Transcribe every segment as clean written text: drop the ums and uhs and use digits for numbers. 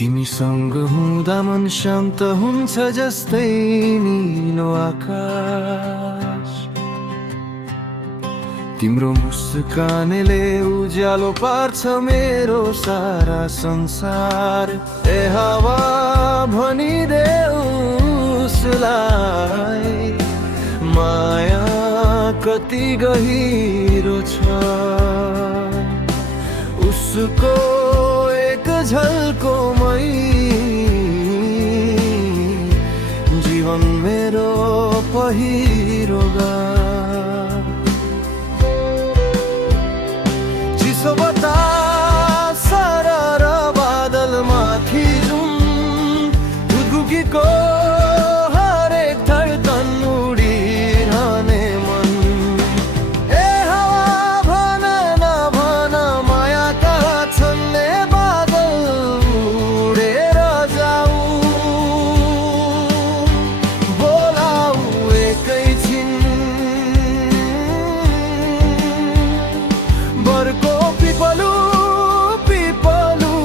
तिमीसँग हुँदा मन शान्त हुन्छ जस्तै नीलो आकाश। तिम्रो मुस्कानले उज्यालो पार्छ मेरो सारा संसार। ए हावा भनिदेऊ उसलाई माया कति गहिरो छ। उसको एक झल्कोमै जीवन मेरो पहिरो चिसो बतास र बादल माथि जुन धुकधुकीको हरेक धडकन उडिरहने मन। ए हावा भन न भन माया कहाँ छन् बादल उडेर जाऊ। बोलाऊ एकैछिन बरको पिपलु पिपलु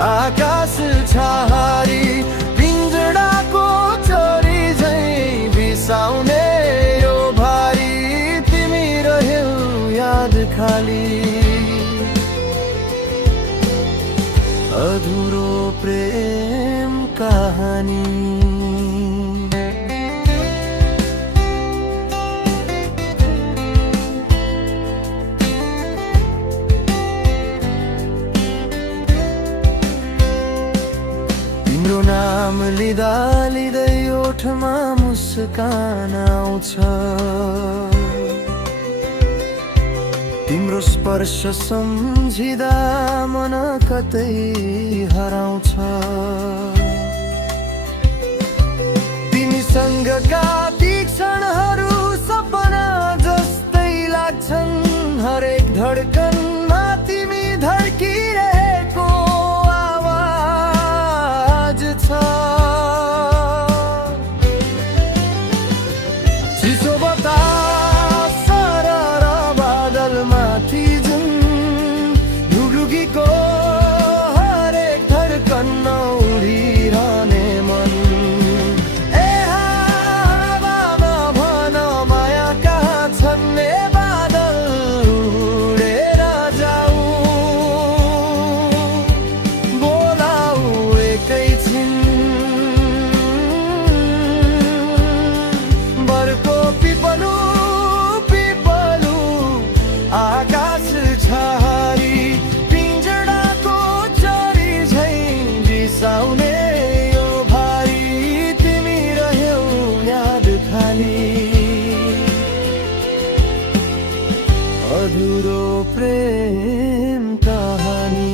आकाश छहारी पिंजडाको चरी झै बिसाउने यो भारी। तिमी रह्यौ याद खाली अधुरो प्रेम कहानी। तिम्रो नाम लिँदा लिँदै ओठमा मुस्कान आउँछ। तिम्रो स्पर्श सम्झिँदा मन कतै हराउँछ। तिमीसँगका ती क्षणहरू सपना जस्तै लाग्छन्। हरेक धडकनमा तिमी धड्किरहेको चिसो बतास र बादल माथि जुन ढुकढुकीको हरेक धडकन उडिरहने मन। ए हावा भन माया कहाँ छन् बादल उडेर जाऊ। बोलाऊ एकैछिन बरको पिपलु पिपलु आकाश छहारी पिंजडाको चरी झै बिसाउने यो भारी। तिमी रह्यौ याद खाली अधुरो प्रेम कहानी।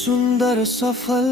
सुन्दर सफल